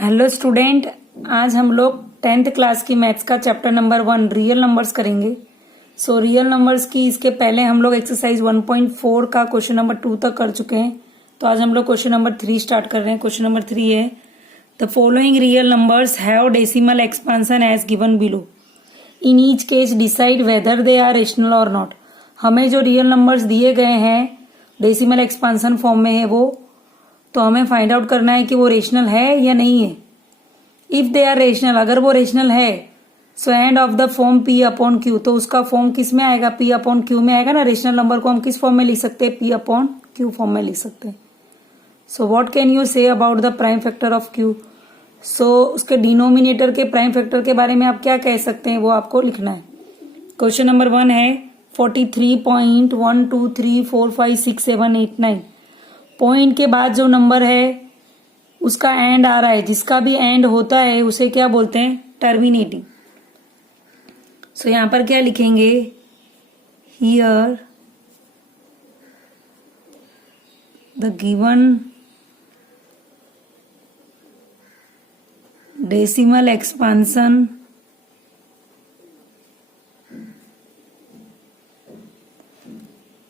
Hello student, आज हम लोग 10th क्लास की मैथ्स का चैप्टर नंबर 1 रियल नंबर्स करेंगे। रियल नंबर्स की इसके पहले हम लोग एक्सरसाइज 1.4 का क्वेश्चन नंबर 2 तक कर चुके हैं। तो आज हम लोग क्वेश्चन नंबर 3 स्टार्ट कर रहे हैं। क्वेश्चन नंबर 3 है the following real numbers have decimal expansion as given below. In each case decide whether they are rational or not. हमें जो रियल नंबर्स दिए गए हैं डेसिमल एक्सपांसन फॉर्म में है वो, तो हमें फाइंड आउट करना है कि वो रेशनल है या नहीं है। इफ दे आर रेशनल, अगर वो रेशनल है, so and of the form P upon Q, तो उसका फॉर्म किस में आएगा? पी अपॉन क्यू में आएगा ना। रेशनल नंबर को हम किस फॉर्म में लिख सकते हैं? पी अपॉन क्यू फॉर्म में लिख सकते हैं। So what can you say about the prime factor of Q? उसके डिनोमिनेटर के प्राइम फैक्टर के बारे में आप क्या कह सकते हैं, वो आपको लिखना है। क्वेश्चन नंबर 1 है 43.123456789। पॉइंट के बाद जो नंबर है उसका एंड आ रहा है, जिसका भी एंड होता है उसे क्या बोलते हैं? टर्मिनेटिंग। यहां पर क्या लिखेंगे? Here the given decimal expansion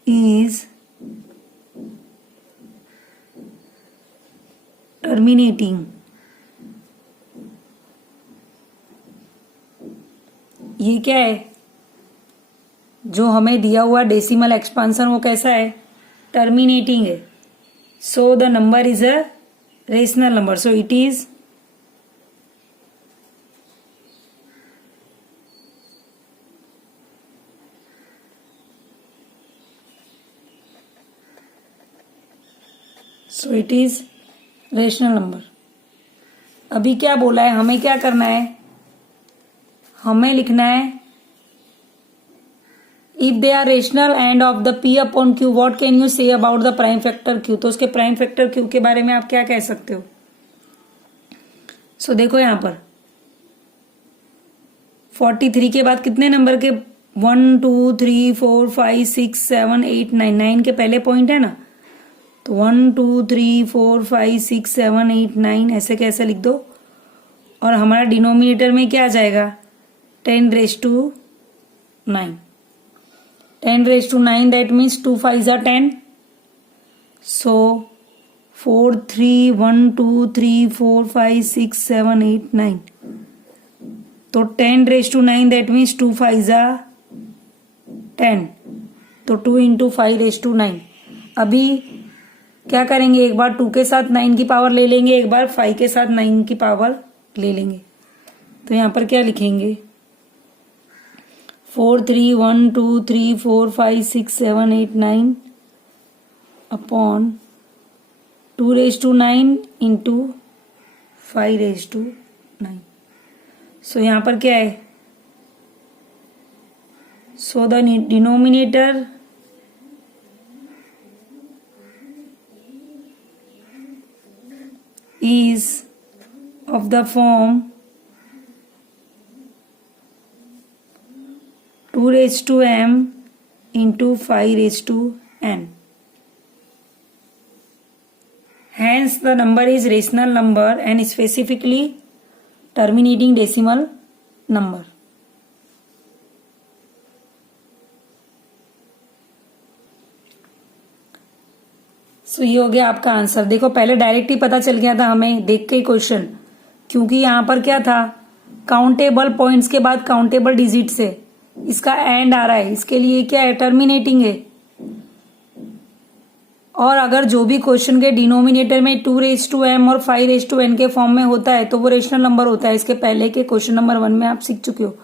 is terminating। ये क्या है? जो हमें दिया हुआ डेसिमल एक्सपांसन वो कैसा है? टर्मिनेटिंग है। So the number is a rational number. So it is rational number. अभी क्या बोला है? हमें क्या करना है? हमें लिखना है if they are rational and of the P upon Q what can you say about the prime factor Q. तो उसके प्राइम फैक्टर क्यू के बारे में आप क्या कह सकते हो? देखो यहां पर 43 के बाद कितने नंबर के? 1 2 3 4 5 6 7 8 9 9 के पहले पॉइंट है ना। तो 1 2 3 4 5 6 7 8 9 ऐसे कैसे लिख दो। और हमारा डिनोमिनेटर में क्या आ जाएगा? 10⁻⁹। 10⁻⁹ दैट मीन्स 2 5 are 10। सो 4 3 1 2 3 4 5 6 7 8 9। तो 10⁻⁹ दैट मीन्स 2 5 are 10। तो 2 × 5⁹ अभी क्या करेंगे? एक बार 2 के साथ 9 की पावर ले लेंगे, एक बार 5 के साथ 9 की पावर ले लेंगे। तो यहां पर क्या लिखेंगे? 4 3 1 2 3 4 5 6 7 8 9 अपॉन 2⁹ इंटू 5⁹। यहां पर क्या है? The denominator is of the form 2⁻m into 5⁻n. Hence the number is rational number and specifically terminating decimal number. ये हो गया आपका आंसर। देखो पहले डायरेक्ट ही पता चल गया था हमें देख के क्वेश्चन, क्योंकि यहां पर क्या था? काउंटेबल पॉइंट्स के बाद काउंटेबल डिजिट से इसका एंड आ रहा है, इसके लिए क्या है? टर्मिनेटिंग है। और अगर जो भी क्वेश्चन के डिनोमिनेटर में 2⁻m और 5⁻n के फॉर्म में होता है तो वो रेशनल नंबर होता है। इसके पहले के क्वेश्चन नंबर 1 में आप सीख चुके हो।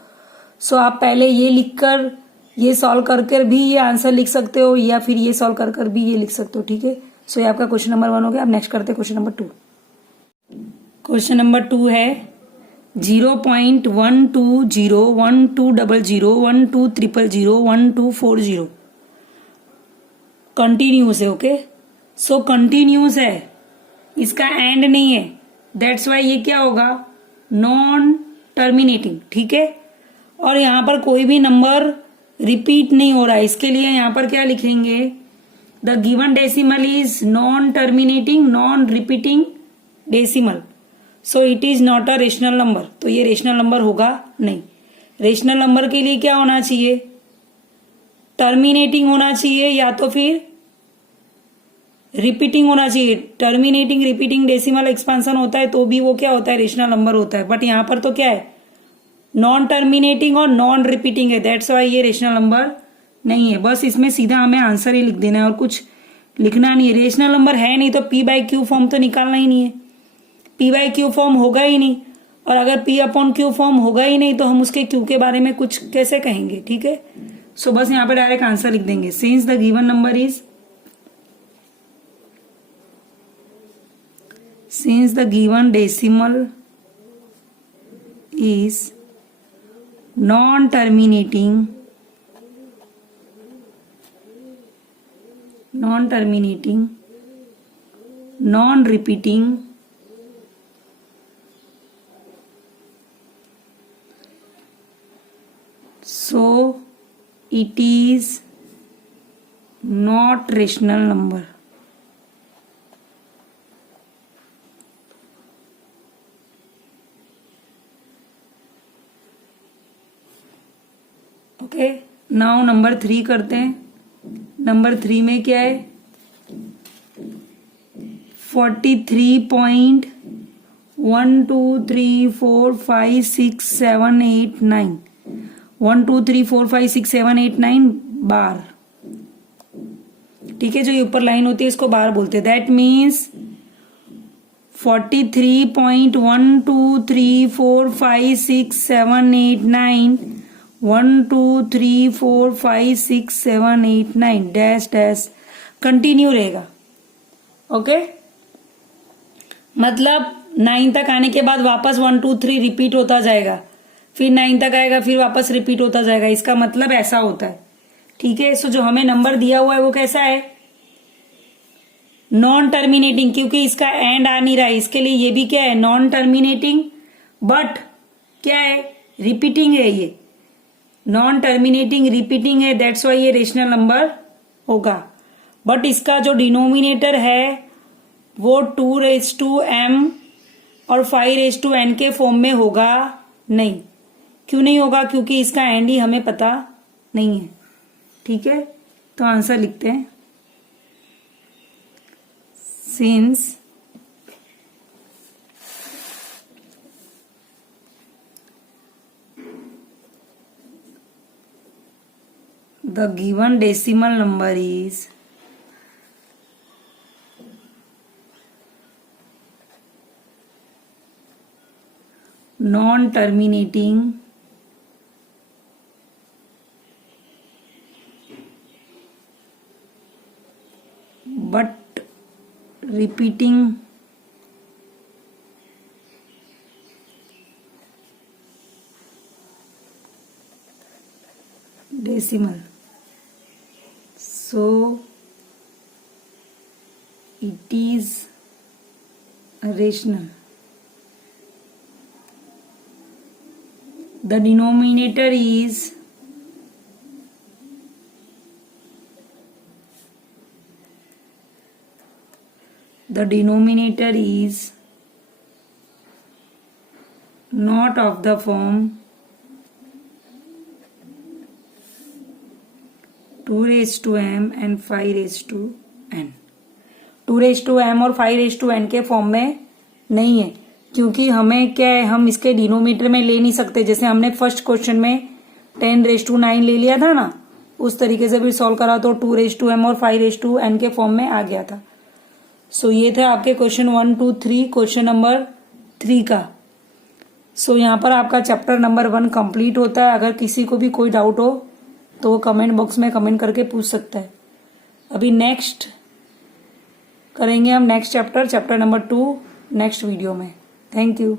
आप पहले ये लिखकर ये सॉल्व कर भी ये आंसर लिख सकते हो, या फिर ये सॉल्व कर भी ये लिख सकते हो। ठीक है। ये आपका क्वेश्चन नंबर 1 हो गया। अब नेक्स्ट करते हैं क्वेश्चन नंबर 2। क्वेश्चन नंबर 2 है 0.120120012001240 कंटिन्यूस है। ओके, कंटिन्यूस है, इसका एंड नहीं है, दैट्स वाई ये क्या होगा? Non terminating. ठीक है। और यहां पर कोई भी नंबर रिपीट नहीं हो रहा है, इसके लिए यहां पर क्या लिखेंगे? The given decimal is non terminating non repeating decimal. So it is not a rational number, तो ये रेशनल नंबर होगा नहीं। रेशनल नंबर के लिए क्या होना चाहिए, टर्मिनेटिंग होना चाहिए या तो फिर रिपीटिंग होना चाहिए। टर्मिनेटिंग, रिपीटिंग, डेसिमल एक्सपांसन होता है तो भी वो क्या होता है, रेशनल नंबर होता है। बट यहां पर तो क्या है, नॉन टर्मिनेटिंग और नॉन रिपीटिंग है, दैट्स वाई ये रेशनल नंबर नहीं है। बस इसमें सीधा हमें आंसर ही लिख देना है और कुछ लिखना नहीं है। रेशनल नंबर है नहीं तो पी बाई क्यू फॉर्म तो निकालना ही नहीं है, पी बाई क्यू फॉर्म होगा ही नहीं, और अगर पी अपॉन क्यू फॉर्म होगा ही नहीं तो हम उसके क्यू के बारे में कुछ कैसे कहेंगे, ठीक है। सो बस यहाँ पे डायरेक्ट आंसर लिख देंगे, since the given number is, since the given decimal is non-terminating, non-repeating, so it is not rational number. Okay, now number 3 करते हैं। नंबर 3 में क्या है, 43.12345678 123456789 बार, ठीक है। जो ये ऊपर लाइन होती है इसको बार बोलते हैं। That means 43.1234566789 123456789 dash dash continue रहेगा। ओके, मतलब 9 तक आने के बाद वापस 1 2 3 रिपीट होता जाएगा, फिर 9 तक आएगा, फिर वापस रिपीट होता जाएगा। इसका मतलब ऐसा होता है, ठीक है। सो जो हमें नंबर दिया हुआ है वो कैसा है, नॉन टर्मिनेटिंग, क्योंकि इसका एंड आ नहीं रहा है, इसके लिए ये भी क्या है, नॉन टर्मिनेटिंग, बट क्या है, रिपीटिंग है। ये नॉन टर्मिनेटिंग रिपीटिंग है, दैट्स वाई ये रेशनल नंबर होगा। बट इसका जो डिनोमिनेटर है वो 2m और 5n के फॉर्म में होगा नहीं। क्यों नहीं होगा, क्योंकि इसका एंड ही हमें पता नहीं है, ठीक है। तो आंसर लिखते हैं, since the given decimal number is non-terminating but repeating decimal, so it is rational. The denominator is not of the form 2m and 5n, 2m और 5n के फॉर्म में नहीं है, क्योंकि हमें क्या है, हम इसके डिनोमीटर में ले नहीं सकते। जैसे हमने फर्स्ट क्वेश्चन में 10⁻⁹ ले लिया था ना, उस तरीके से भी सॉल्व करा तो 2m और 5n के फॉर्म में आ गया था। सो ये था आपके क्वेश्चन 1 2 3, क्वेश्चन नंबर 3 का। सो यहाँ पर आपका चैप्टर नंबर 1 कंप्लीट होता है। अगर किसी को भी कोई डाउट हो तो वो कमेंट बॉक्स में कमेंट करके पूछ सकता है। अभी नेक्स्ट करेंगे हम next chapter number 2 next video में। Thank you.